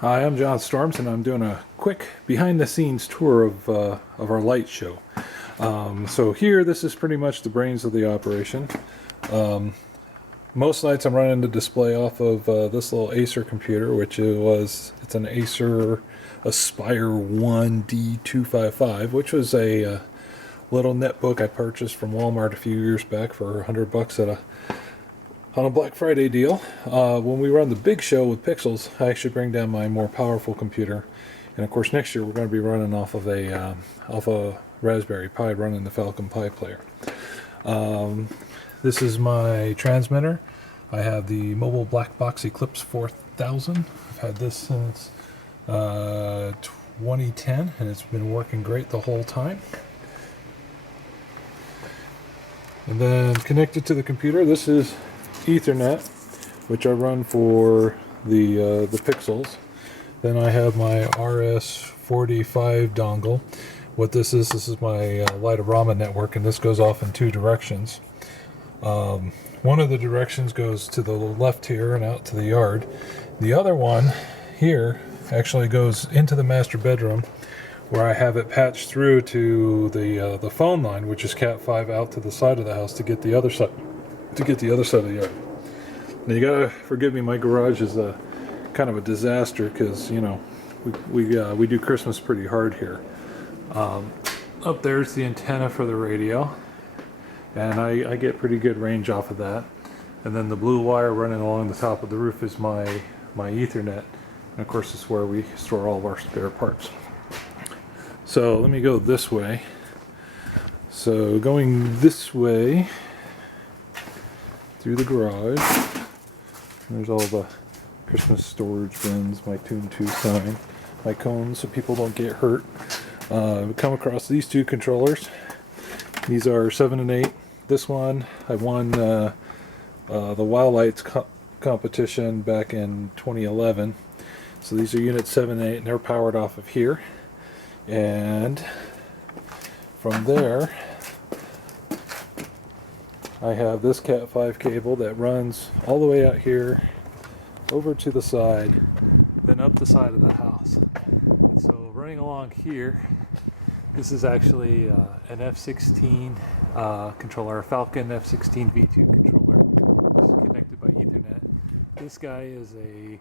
Hi, I'm John Storms, and I'm doing a quick behind-the-scenes tour of our light show. So here, this is pretty much the brains of the operation. Most nights I'm running the display off of this little Acer computer, which it's an Acer Aspire 1 D255, which was a little netbook I purchased from Walmart a few years back for $100 on a Black Friday deal. When we run the big show with Pixels, I actually bring down my more powerful computer, and of course next year we're going to be running off of a Raspberry Pi, running the Falcon Pi player. This is my transmitter. I have the mobile black box Eclipse 4000. I've had this since 2010, and it's been working great the whole time. And then connected to the computer, this is Ethernet, which I run for the Pixels. Then I have my RS-45 dongle. What this is my Light-O-Rama network, and this goes off in two directions. One of the directions goes to the left here and out to the yard. The other one here actually goes into the master bedroom, where I have it patched through to the phone line, which is Cat 5, out to the side of the house to get the other side of the yard. Now you gotta forgive me, my garage is kind of a disaster because, you know, we do Christmas pretty hard here. Up there's the antenna for the radio, and I get pretty good range off of that. And then the blue wire running along the top of the roof is my Ethernet, and of course it's where we store all of our spare parts. So let me go this way. So going this way through the garage, there's all the Christmas storage bins, my 2 and 2 sign, my cones so people don't get hurt. We come across these two controllers. These are 7 and 8. This one I won the Wild Lights competition back in 2011. So these are units 7 and 8, and they're powered off of here. And from there, I have this Cat 5 cable that runs all the way out here, over to the side, then up the side of the house. And so running along here, this is actually an F16 controller, a Falcon F16 V2 controller, which is connected by Ethernet. This guy is a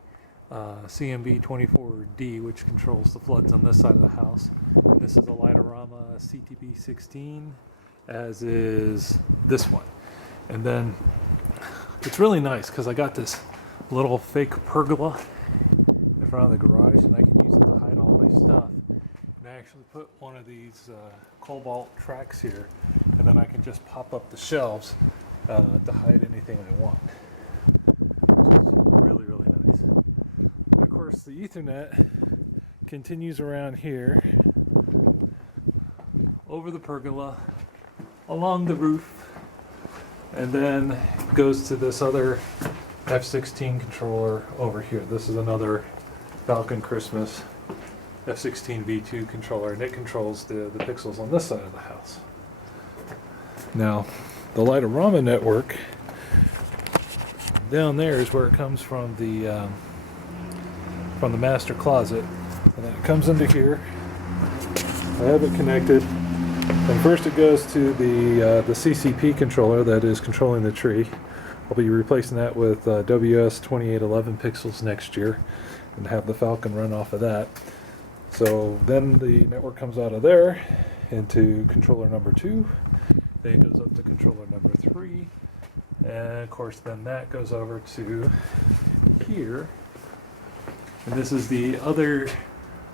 CMB24D, which controls the floods on this side of the house. And this is a Light-O-Rama CTB16, as is this one. And then it's really nice because I got this little fake pergola in front of the garage, and I can use it to hide all my stuff. And I actually put one of these cobalt tracks here, and then I can just pop up the shelves to hide anything I want, which is really nice. And of course, the Ethernet continues around here, over the pergola, along the roof, and then goes to this other F16 controller over here. This is another Falcon Christmas F16 V2 controller, and it controls the Pixels on this side of the house. Now, the Light-O-Rama network down there is where it comes from the master closet, and then it comes into here. I have it connected. And first it goes to the CCP controller that is controlling the tree. I'll be replacing that with WS2811 Pixels next year and have the Falcon run off of that. So then the network comes out of there into controller number 2, then it goes up to controller number 3, and of course then that goes over to here. And this is the other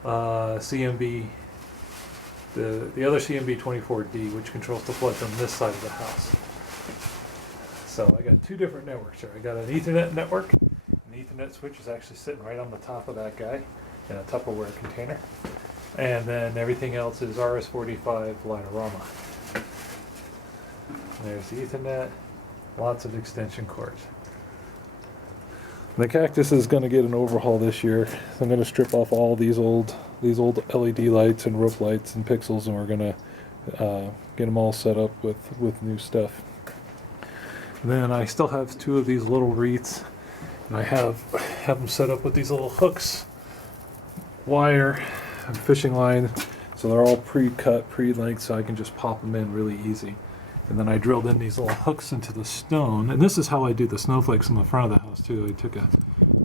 CMB, the other CMB24D, which controls the floods on this side of the house. So I got two different networks here. I got an Ethernet network. An Ethernet switch is actually sitting right on the top of that guy in a Tupperware container. And then everything else is RS-45 Light-O-Rama. There's the Ethernet, lots of extension cords. The Cactus is going to get an overhaul this year. I'm going to strip off all these old LED lights and rope lights and Pixels, and we're going to get them all set up with new stuff. And then I still have two of these little wreaths, and I have them set up with these little hooks wire and fishing line, so they're all pre-cut, pre-length, so I can just pop them in really easy. And then I drilled in these little hooks into the stone, and this is how I do the snowflakes in the front of the house too. I took a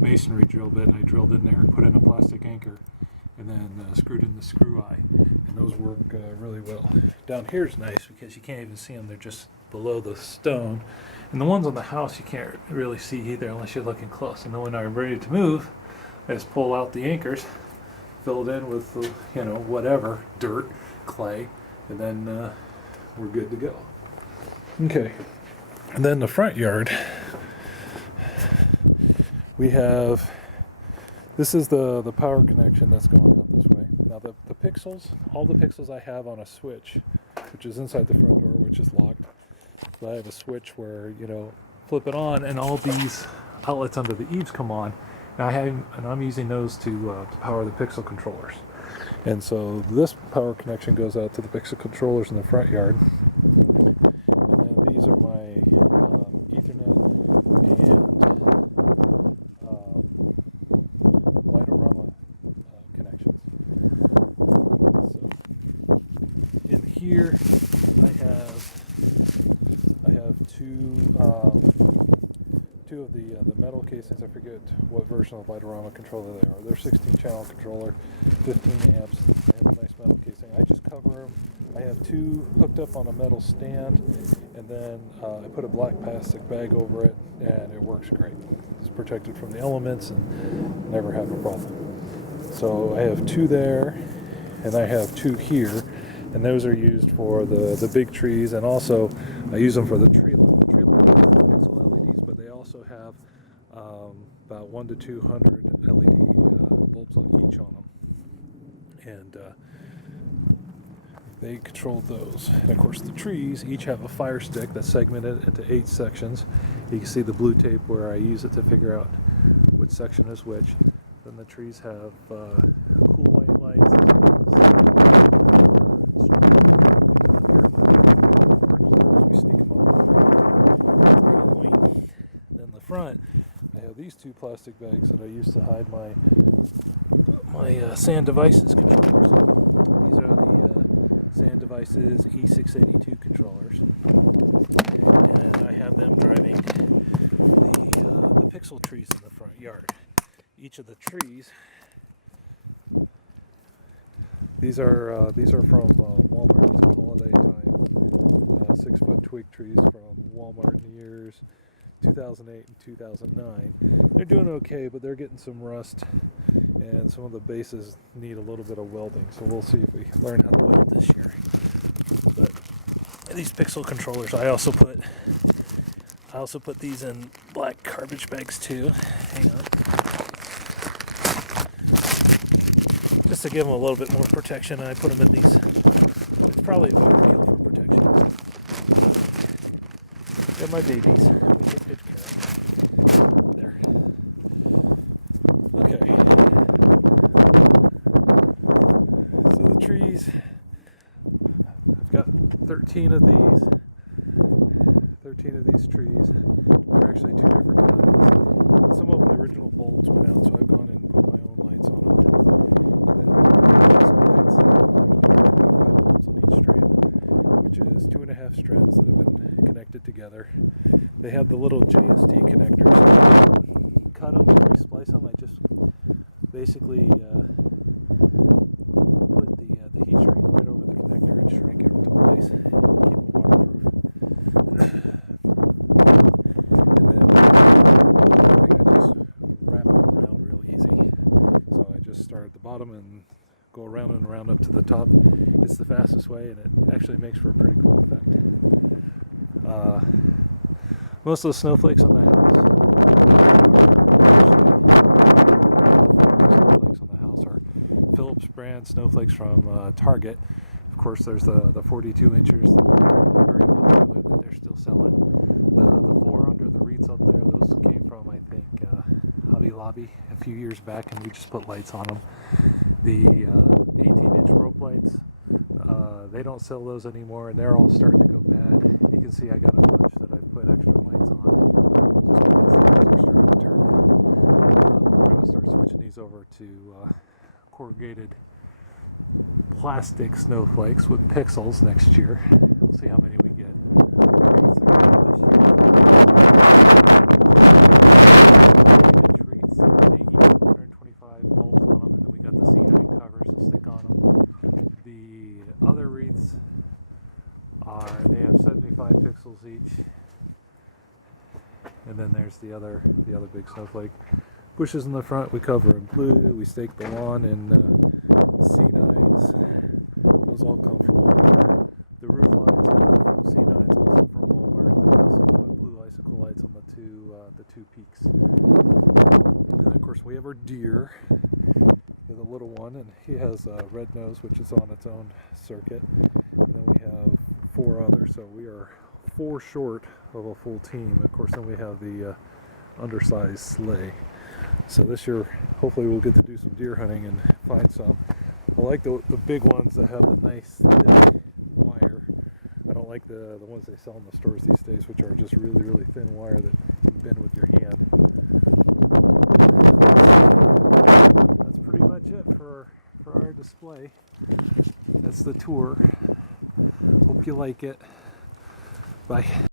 masonry drill bit and I drilled in there, put in a plastic anchor, and then screwed in the screw eye. And those work really well. Down here is nice because you can't even see them; they're just below the stone. And the ones on the house you can't really see either unless you're looking close. And then when I'm ready to move, I just pull out the anchors, fill it in with whatever, dirt, clay, and then we're good to go. Okay, and then the front yard, we have, this is the power connection that's going out this way. Now the pixels, all the pixels I have on a switch, which is inside the front door, which is locked. So I have a switch where, flip it on and all these outlets under the eaves come on. And I'm using those to power the pixel controllers. And so this power connection goes out to the pixel controllers in the front yard. These are my Ethernet and Light-O-Rama connections. So in here, I have two of the metal cases. I forget what version of Light-O-Rama controller they are. They're 16-channel controller, 15 amps. They have a nice metal casing. I just cover them. I have two hooked up on a metal stand, and then I put a black plastic bag over it, and it works great. It's protected from the elements and never have a problem. So I have two there, and I have two here, and those are used for the big trees, and also I use them for the tree line. The tree line has LEDs, but they also have about 1 to 200 LED bulbs on each on them, and they control those. And of course the trees each have a fire stick that's segmented into 8 sections. You can see the blue tape where I use it to figure out which section is which. Then the trees have white lights as well as in the front. I have these two plastic bags that I use to hide my sand devices controllers. These are the Sand Devices E682 controllers, and I have them driving the pixel trees in the front yard. Each of the trees, these are from Walmart. These are holiday time 6-foot twig trees from Walmart in the years 2008 and 2009. They're doing okay, but they're getting some rust, and some of the bases need a little bit of welding, so we'll see if we learn how to weld this year. But these pixel controllers, I also put these in black garbage bags too. Hang on. Just to give them a little bit more protection, I put them in these. It's probably a good deal for protection. They're my babies. We take good care of them. There. Okay. So the trees, I've got 13 of these. 13 of these trees. They're actually 2 different kinds. Some of the original bulbs went out, so I've gone in and put my own lights on them. Strands that have been connected together. They have the little JST connectors. Cut them and resplice them. I just basically put the heat shrink right over the connector and shrink it into place. And then I just wrap it around real easy. So I just start at the bottom and go around and around up to the top. It's the fastest way, and it actually makes for a pretty cool effect. Most of the snowflakes on the house, are Philips brand snowflakes from Target. Of course, there's the 42 inchers that are very popular that they're still selling. The 4 under the wreaths up there, those came from, I think, Hobby Lobby a few years back, and we just put lights on them. The 18-inch rope lights, they don't sell those anymore, and they're all starting to go bad. You can see I got a bunch that I've put extra lights on just because the lights are starting to turn. We're going to start switching these over to corrugated plastic snowflakes with pixels next year. We'll see how many we get. They have 75 pixels each, and then there's the other big snowflake. Bushes in the front we cover in blue. We stake the lawn in C9s. Those all come from the roof lines of C9s, also from Walmart. They also put blue icicle lights on the two peaks. And of course we have our deer with a little one, and he has a red nose, which is on its own circuit. And then we have 4 others, so we are 4 short of a full team. Of course, then we have the undersized sleigh. So this year, hopefully, we'll get to do some deer hunting and find some. I like the big ones that have the nice thick wire. I don't like the ones they sell in the stores these days, which are just really, really thin wire that you bend with your hand. That's pretty much it for our display. That's the tour. Hope you like it. Bye.